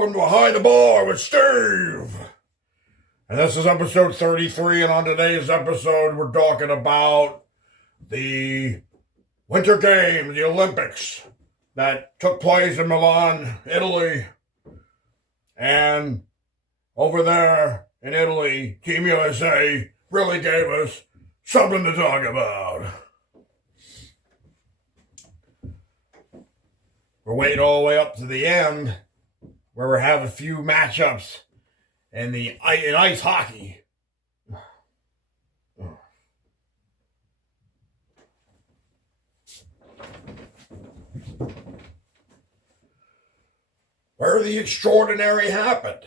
welcome to Behind the Bar with Steve. And this is episode 33, and on today's episode, we're talking about the Winter Games, the Olympics, that took place in Milan, Italy. And over there in Italy, Team USA really gave us something to talk about. We're waiting all the way up to the end, where we have a few matchups in ice hockey. Where the extraordinary happened.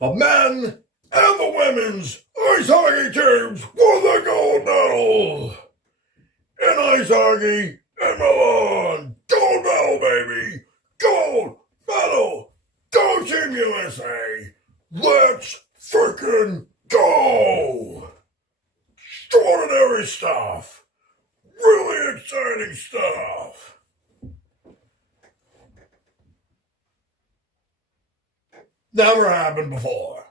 The men and the women's ice hockey teams won the gold medal in ice hockey in Milan. Gold medal, baby! Gold medal! Go Team USA! Let's freaking go! Extraordinary stuff! Really exciting stuff! Never happened before.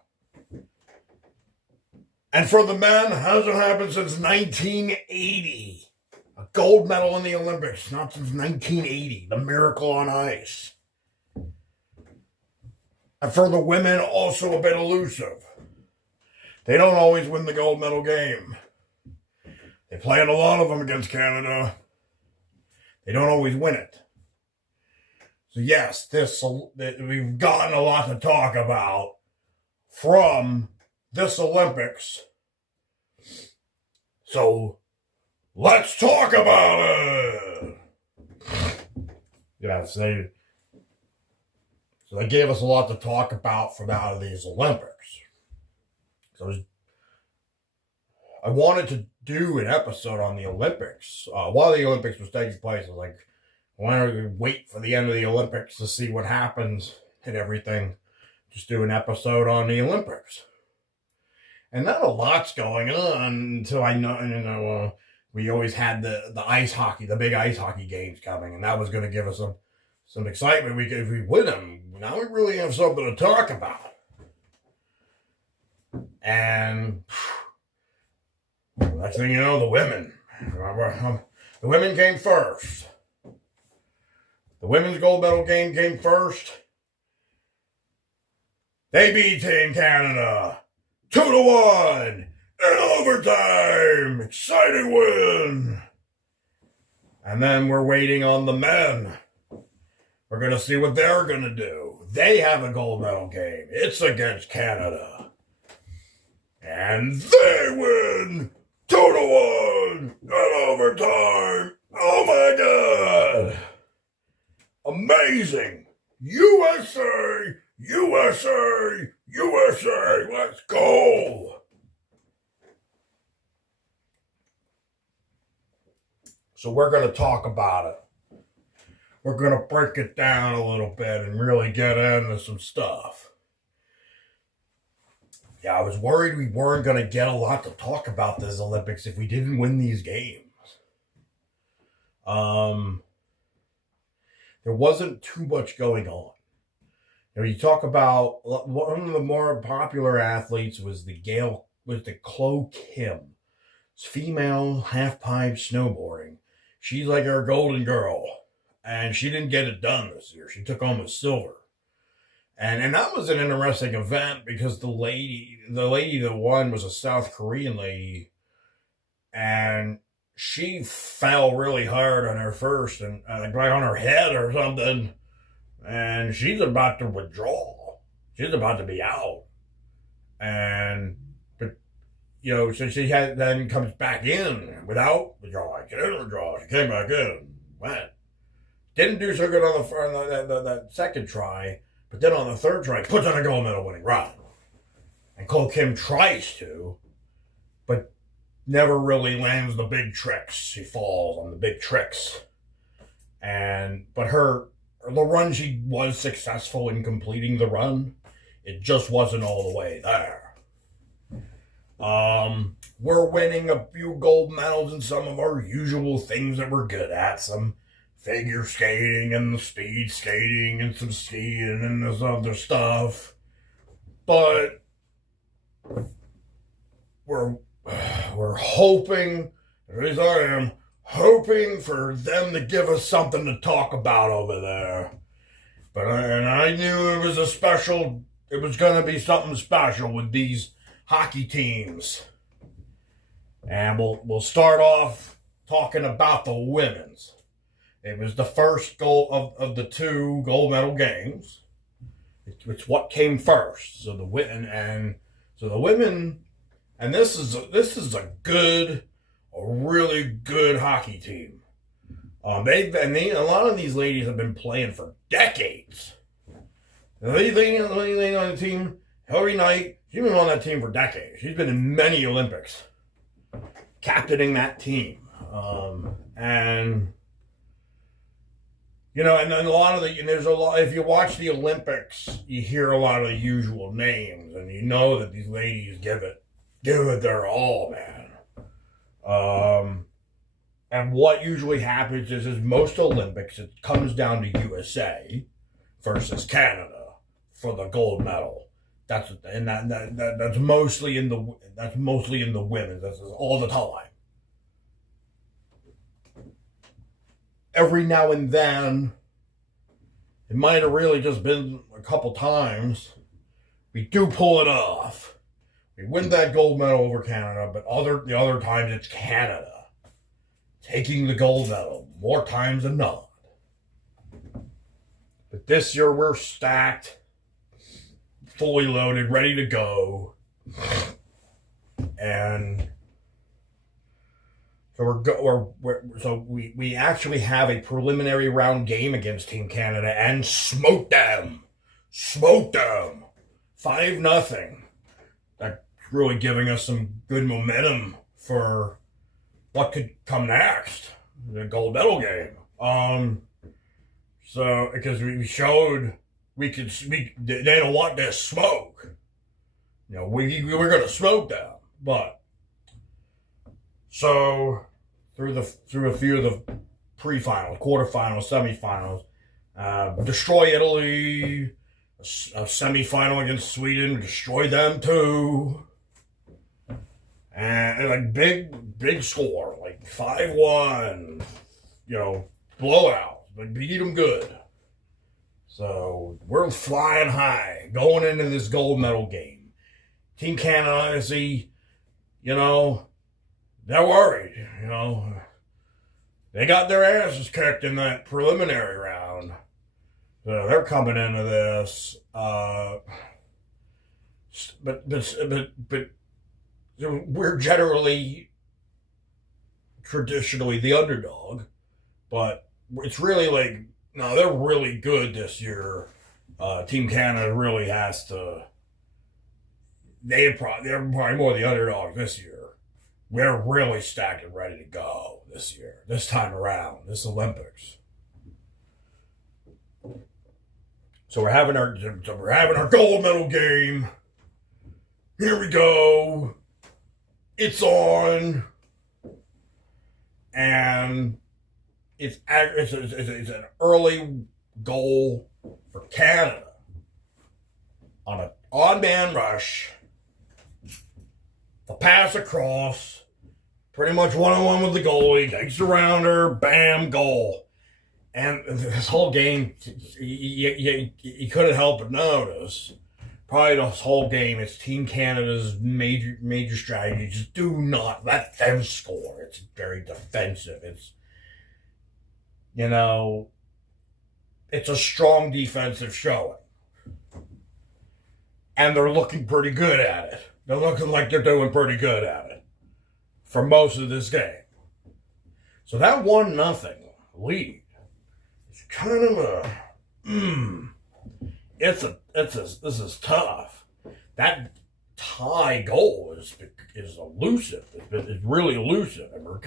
And for the men, hasn't happened since 1980. A gold medal in the Olympics, not since 1980. The miracle on ice. And for the women, also a bit elusive. They don't always win the gold medal game. They play in a lot of them against Canada. They don't always win it. So yes, we've gotten a lot to talk about from this Olympics. So let's talk about it. Yes, so they gave us a lot to talk about from out of these Olympics. So I wanted to do an episode on the Olympics. While the Olympics was taking place, I was like, why don't we wait for the end of the Olympics to see what happens and everything? Just do an episode on the Olympics. And not a lot's going on until I know, we always had the ice hockey, the big ice hockey games coming, and that was going to give us some excitement. If we win them, now we really have something to talk about. And next thing you know, the women. The women came first. The women's gold medal game came first. They beat Team Canada 2-1 in overtime. Exciting win. And then we're waiting on the men. We're going to see what they're going to do. They have a gold medal game. It's against Canada. And they win 2-1 in overtime. Oh my God. Amazing. USA, USA, USA. Let's go. So we're going to talk about it. We're going to break it down a little bit and really get into some stuff. Yeah, I was worried we weren't going to get a lot to talk about this Olympics if we didn't win these games. There wasn't too much going on. You talk about one of the more popular athletes was the Chloe Kim. It's female half-pipe snowboarding. She's like our golden girl. And she didn't get it done this year. She took home a silver. And that was an interesting event because the lady that won was a South Korean lady. And she fell really hard on her first and right on her head or something. And she's about to withdraw. She's about to be out. So she then comes back in without withdrawing. She didn't withdraw. She came back in. Went. Didn't do so good on that second try, but then on the third try, puts on a gold medal winning run. And Chloe Kim tries to, but never really lands the big tricks. She falls on the big tricks. But the run, she was successful in completing the run. It just wasn't all the way there. We're winning a few gold medals in some of our usual things that we're good at. Some figure skating and the speed skating and some skiing and this other stuff. But we're hoping, at least I am, hoping for them to give us something to talk about over there. But I knew it was it was going to be something special with these hockey teams. And we'll start off talking about the women's. It was the first goal of the 2 gold medal games. It's what came first. So the women, and this is a really good hockey team. A lot of these ladies have been playing for decades. They on the team, Hilary Knight, she's been on that team for decades. She's been in many Olympics, captaining that team. And then there's a lot, if you watch the Olympics, you hear a lot of the usual names, and you know that these ladies give it their all, man. And what usually happens is most Olympics, it comes down to USA versus Canada for the gold medal. That's mostly in the women. That's all the time. Every now and then, it might have really just been a couple times, we do pull it off. We win that gold medal over Canada, but the other times it's Canada taking the gold medal more times than not. But this year we're stacked, fully loaded, ready to go, and so we actually have a preliminary round game against Team Canada and smoked them 5-0. That's really giving us some good momentum for what could come next, the gold medal game. So because we showed we could speak, they don't want this smoke. We were gonna smoke them, but so through a few of the pre-finals, quarterfinals, semifinals, destroy Italy, a semifinal against Sweden, destroy them too. And like big score, like 5-1, blowout, but beat them good. So we're flying high going into this gold medal game. Team Canada, honestly, they're worried. They got their asses kicked in that preliminary round. So they're coming into this, but we're traditionally the underdog, but it's really no, they're really good this year. Team Canada really has to. They're probably more the underdogs this year. We're really stacked and ready to go this year, this time around, this Olympics. So we're having our gold medal game. Here we go. It's on, and it's an early goal for Canada on an on-man rush. The pass across, pretty much one-on-one with the goalie, takes around her, bam, goal. And this whole game, you couldn't help but notice, probably this whole game, it's Team Canada's major strategy. Just do not let them score. It's very defensive. It's a strong defensive showing. And they're looking pretty good at it. They're looking like they're doing pretty good at it for most of this game. So that 1-0 lead is kind of this is tough. That tie goal is elusive. It's really elusive, and we're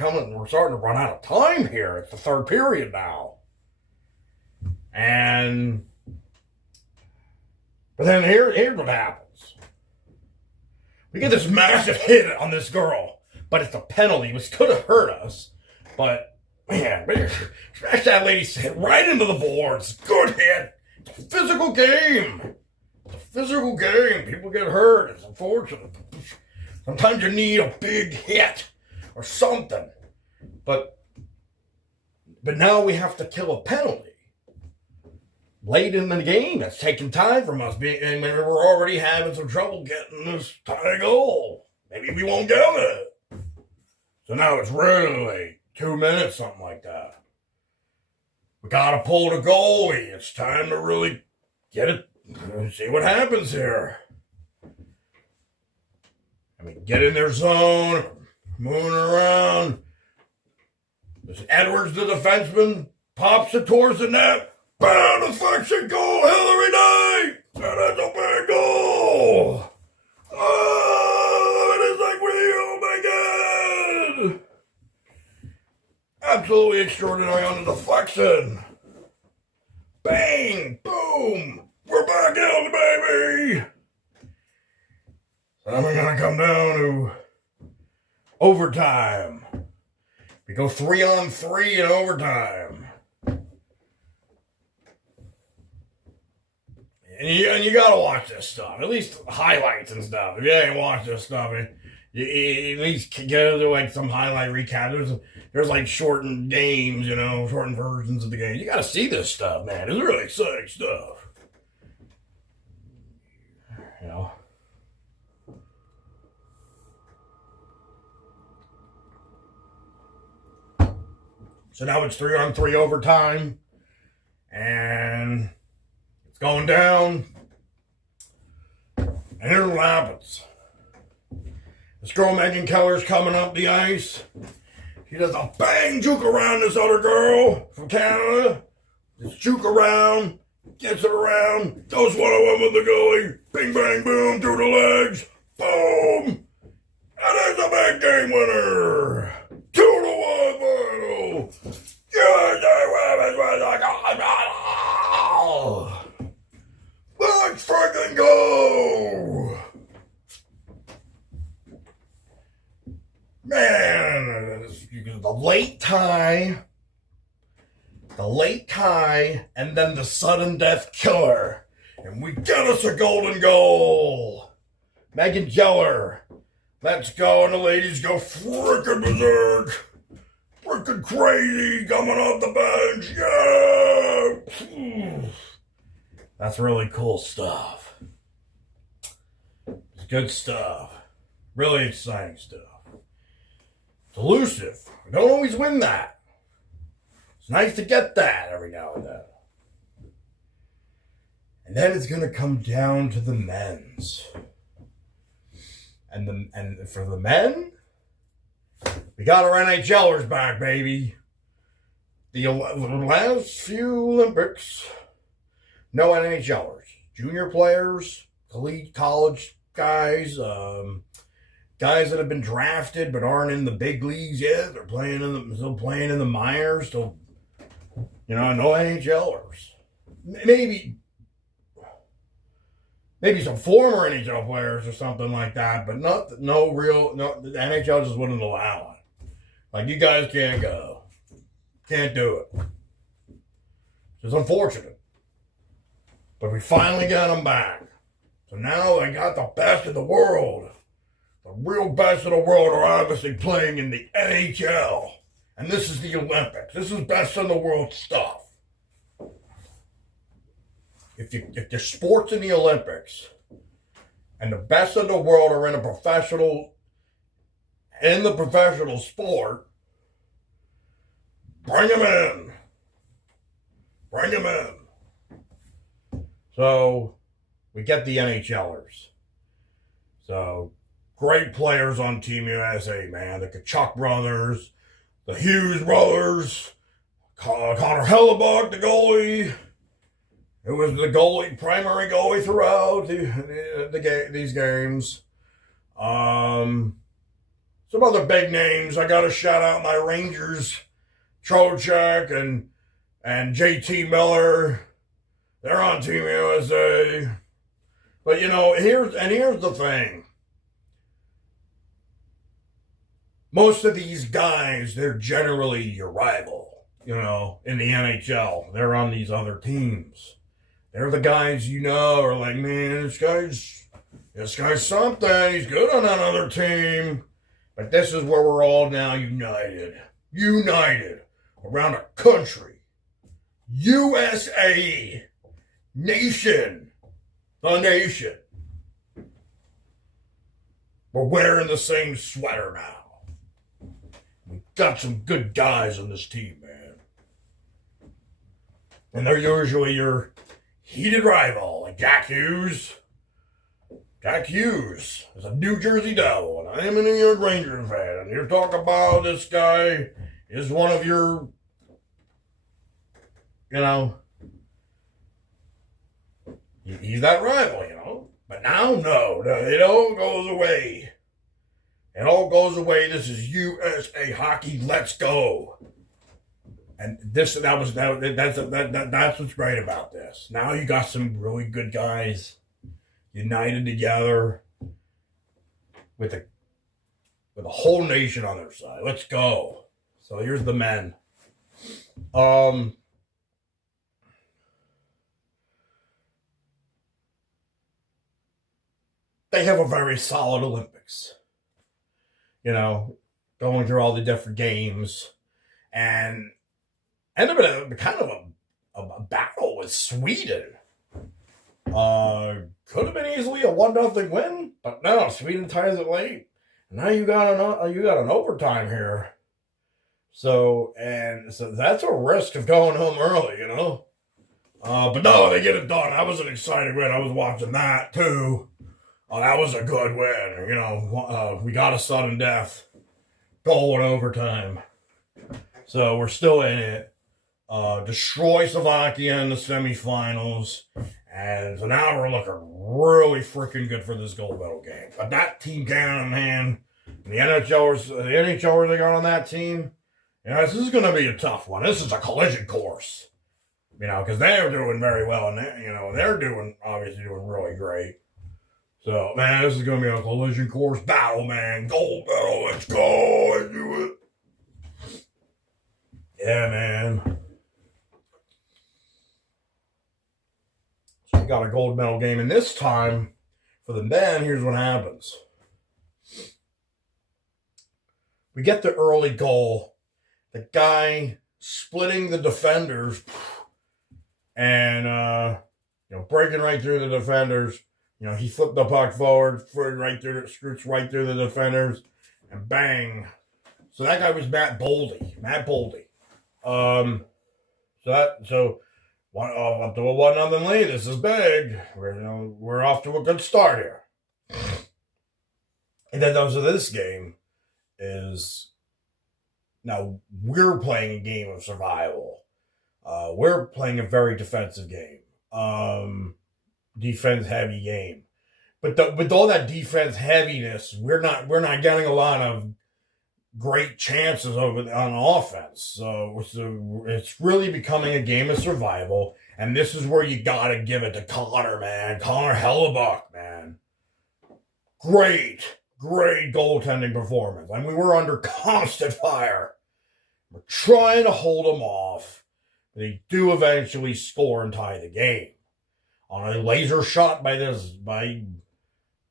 starting to run out of time here. It's the third period now, but then here's what happens. We get this massive hit on this girl, but it's a penalty, which could have hurt us. But Man, smash that lady's head right into the boards. Good hit. It's a physical game. It's a physical game. People get hurt. It's unfortunate. Sometimes you need a big hit or something. But now we have to kill a penalty. Late in the game, that's taking time from us. And we're already having some trouble getting this tie goal. Maybe we won't get it. So now it's really late. 2 minutes, something like that. We gotta pull the goalie. It's time to really get it. See what happens here. I mean, get in their zone, moving around. This Edwards, the defenseman, pops it towards the net. Bam! Deflection goal, Hillary Knight! And that's a big goal! Oh, it is like with you, oh my God! Absolutely extraordinary on the deflection. Bang! Boom! We're back in, baby! So we're gonna come down to overtime. We go 3-on-3 in overtime. And you gotta watch this stuff. At least highlights and stuff. If you ain't watched this stuff, you at least get into like some highlight recap. There's like shortened games, shortened versions of the game. You gotta see this stuff, man. It's really exciting stuff. So now it's 3-on-3 overtime. And it's going down. And here's what happens. This girl, Megan Keller's coming up the ice. She does a bang juke around this other girl from Canada. Just juke around, gets it around, goes 1-on-1 with the goalie. Bing, bang, boom, through the legs. Boom. And there's a big game winner. 2-1 final. Let's freaking go! Man, the late tie, and then the sudden death killer. And we get us a golden goal. Megan Keller. Let's go, and the ladies go freaking berserk. Freaking crazy, coming off the bench. Yeah! That's really cool stuff. It's good stuff. Really exciting stuff. It's elusive. We don't always win that. It's nice to get that every now and then. And then it's going to come down to the men's. And for the men, we got our NHLers back, baby. The last few Olympics, no NHLers. Junior players, college guys, guys that have been drafted but aren't in the big leagues yet. They're still playing in the minors. Still, no NHLers. Maybe some former NHL players or something like that, but the NHL just wouldn't allow it. Like, you guys can't go. Can't do it. It's unfortunate. But we finally got them back. So now they got the best of the world. The real best of the world are obviously playing in the NHL. And this is the Olympics. This is best in the world stuff. If there's sports in the Olympics and the best of the world are in the professional sport, bring them in. Bring them in. So we get the NHLers. So great players on Team USA, man. The Kachuk brothers, the Hughes brothers, Connor Hellebuck, the goalie. It was the primary goalie throughout these games. Some other big names. I got to shout out my Rangers, Trocheck and JT Miller. They're on Team USA. But here's the thing. most of these guys, they're generally your rival, in the NHL. They're on these other teams. They're the guys are like, man, this guy's something. He's good on another team. But this is where we're all now united. United around a country. USA. Nation. The nation. We're wearing the same sweater now. We got some good guys on this team, man. And they're usually your heated rival, like Jack Hughes. Jack Hughes is a New Jersey Devil, and I am a New York Rangers fan. And you're talking about this guy is one of your, he's that rival, But now, no, it all goes away. It all goes away. This is USA hockey. Let's go. And that's what's great about this. Now you got some really good guys united together with a whole nation on their side. Let's go. So here's the men. They have a very solid Olympics. Going through all the different games, and ended up in kind of a battle with Sweden. Could have been easily a 1-0 win, but no, Sweden ties it late. Now you got an overtime here. So that's a risk of going home early, But no, they get it done. That was an exciting win. I was watching that too. Oh, that was a good win. We got a sudden death goal in overtime. So we're still in it. Destroy Slovakia in the semifinals. And so now we're looking really freaking good for this gold medal game. But that team Canada, man, the NHLers they got on that team, this is going to be a tough one. This is a collision course. Because they're doing very well. And they're obviously doing really great. So, man, this is going to be a collision course battle, man. Gold medal, let's go. Let's do it. Yeah, man. So, we got a gold medal game. And this time, for the men, here's what happens. We get the early goal. The guy splitting the defenders and, breaking right through the defenders. He flipped the puck forward, scoots right through the defenders, and bang. So that guy was Matt Boldy. So up to a 1-0 lead. This is big. We're off to a good start here. And then so this game is now we're playing a game of survival. We're playing a very defensive game. Defense heavy game, but with all that defense heaviness, we're not getting a lot of great chances on offense. So it's really becoming a game of survival, and this is where you gotta give it to Connor, man. Connor Hellebuyck, man. Great goaltending performance. We were under constant fire. We're trying to hold them off. They do eventually score and tie the game. On a laser shot by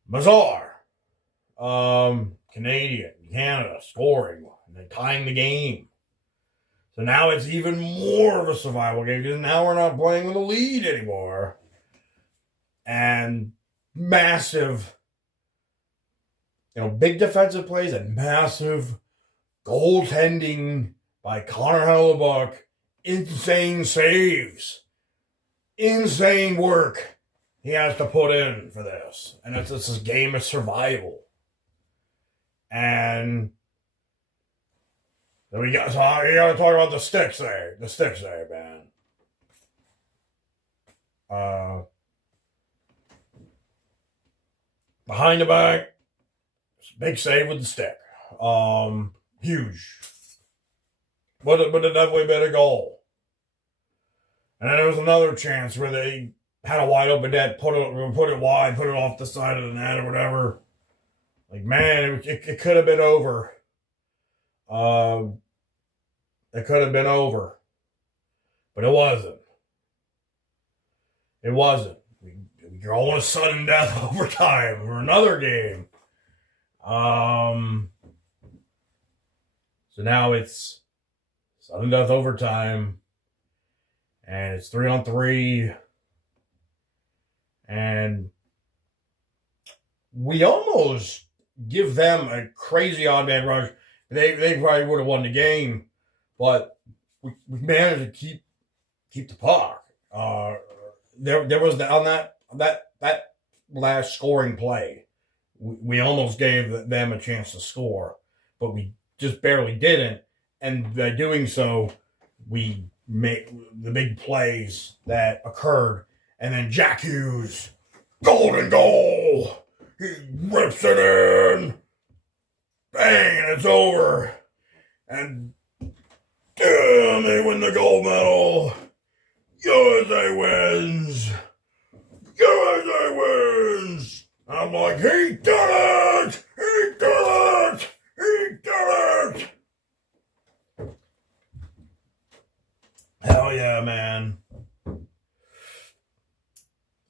Mazar. Canada scoring and then tying the game. So now it's even more of a survival game because now we're not playing with a lead anymore. And massive, big defensive plays and massive goaltending by Connor Hellebuyck. Insane saves. Insane work he has to put in for this. And it's a game of survival. And then you got to talk about the sticks there. The sticks there, man. Behind the back, big save with the stick. Huge. Would have definitely been a goal. And then there was another chance where they had a wide open net, put it wide, put it off the side of the net or whatever. Man, it could have been over. It could have been over, but it wasn't. It wasn't. You're all in a sudden death overtime for another game. So now it's sudden death overtime, and it's 3-on-3, and we almost give them a crazy odd man rush. They probably would have won the game, but we managed to keep the puck. There was on that last scoring play, we almost gave them a chance to score, but we just barely didn't. And by doing so, we made the big plays that occurred. And then Jack Hughes, golden goal. He rips it in. Bang, and it's over. And damn, they win the gold medal. USA wins. USA wins. I'm like, he did it. He did it. He did it. Hell yeah, man. I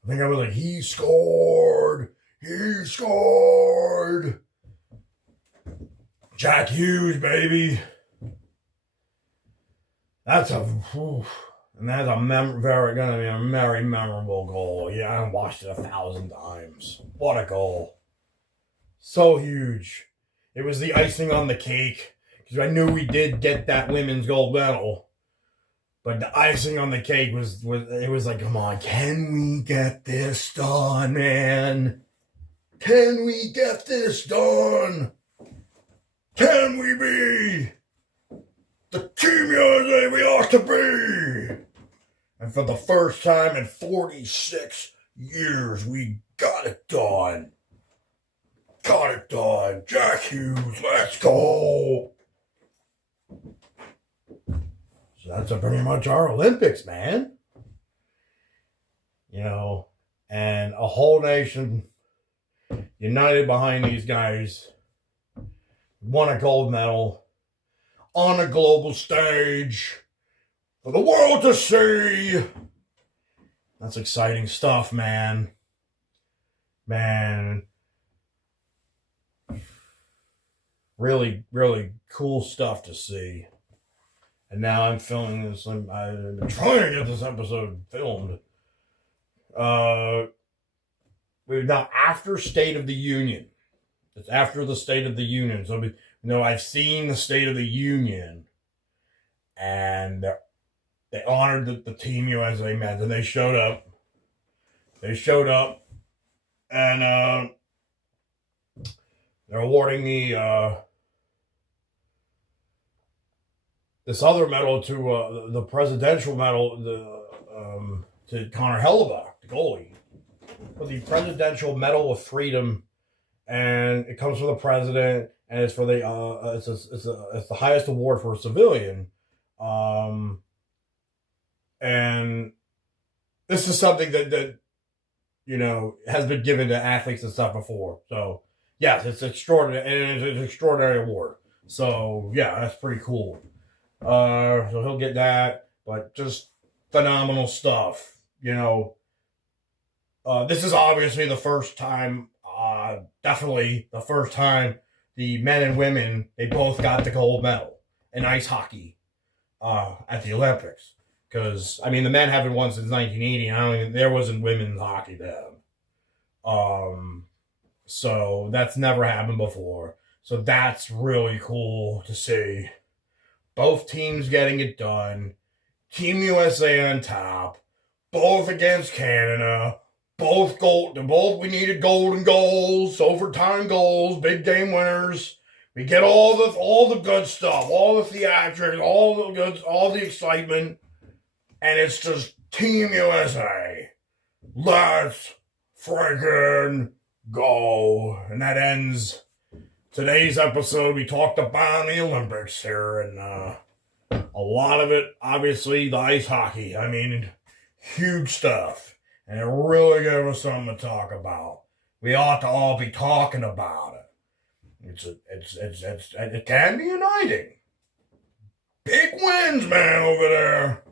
think I was like, he scored. He scored. Jack Hughes, baby. That's a very gonna be a very memorable goal. Yeah, I watched it 1,000 times. What a goal! So huge. It was the icing on the cake because I knew we did get that women's gold medal, but the icing on the cake was like, come on, can we get this done, man? Can we get this done? Can we be the Team USA we ought to be? And for the first time in 46 years, we got it done. Got it done. Jack Hughes, let's go. So that's pretty much our Olympics, man. You know, and a whole nation united behind these guys. Won a gold medal on a global stage for the world to see. That's exciting stuff, man. Man. Really, really cool stuff to see. And now I'm filming this. I'm trying to get this episode filmed. We're now after State of the Union. It's after the State of the Union. So, I've seen the State of the Union, and they honored the Team USA men, and they showed up. And they're awarding this other medal to the presidential medal to Connor Hellebuyck, the goalie, for the Presidential Medal of Freedom. And it comes from the president, and it's for the it's the highest award for a civilian, and this is something that has been given to athletes and stuff before. So yes, it's extraordinary, and it's an extraordinary award. So yeah, that's pretty cool. So he'll get that, but just phenomenal stuff. This is obviously the first time. Definitely the first time the men and women, they both got the gold medal in ice hockey at the Olympics. Because, the men haven't won since 1980. There wasn't women's hockey then. So that's never happened before. So that's really cool to see. Both teams getting it done. Team USA on top. Both against Canada. Both we needed golden goals, overtime goals, big game winners. We get all the good stuff, all the theatrics, all the excitement, and it's just Team USA. Let's freaking go. And that ends today's episode. We talked about the Olympics here, and a lot of it, obviously, the ice hockey. Huge stuff. And it really gave us something to talk about. We ought to all be talking about it. It can be uniting. Big wins, man, over there.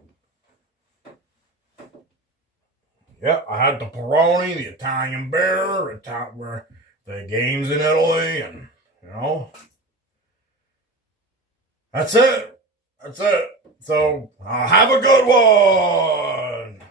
Yeah, I had the Peroni, the Italian beer, the games in Italy, and that's it. So have a good one.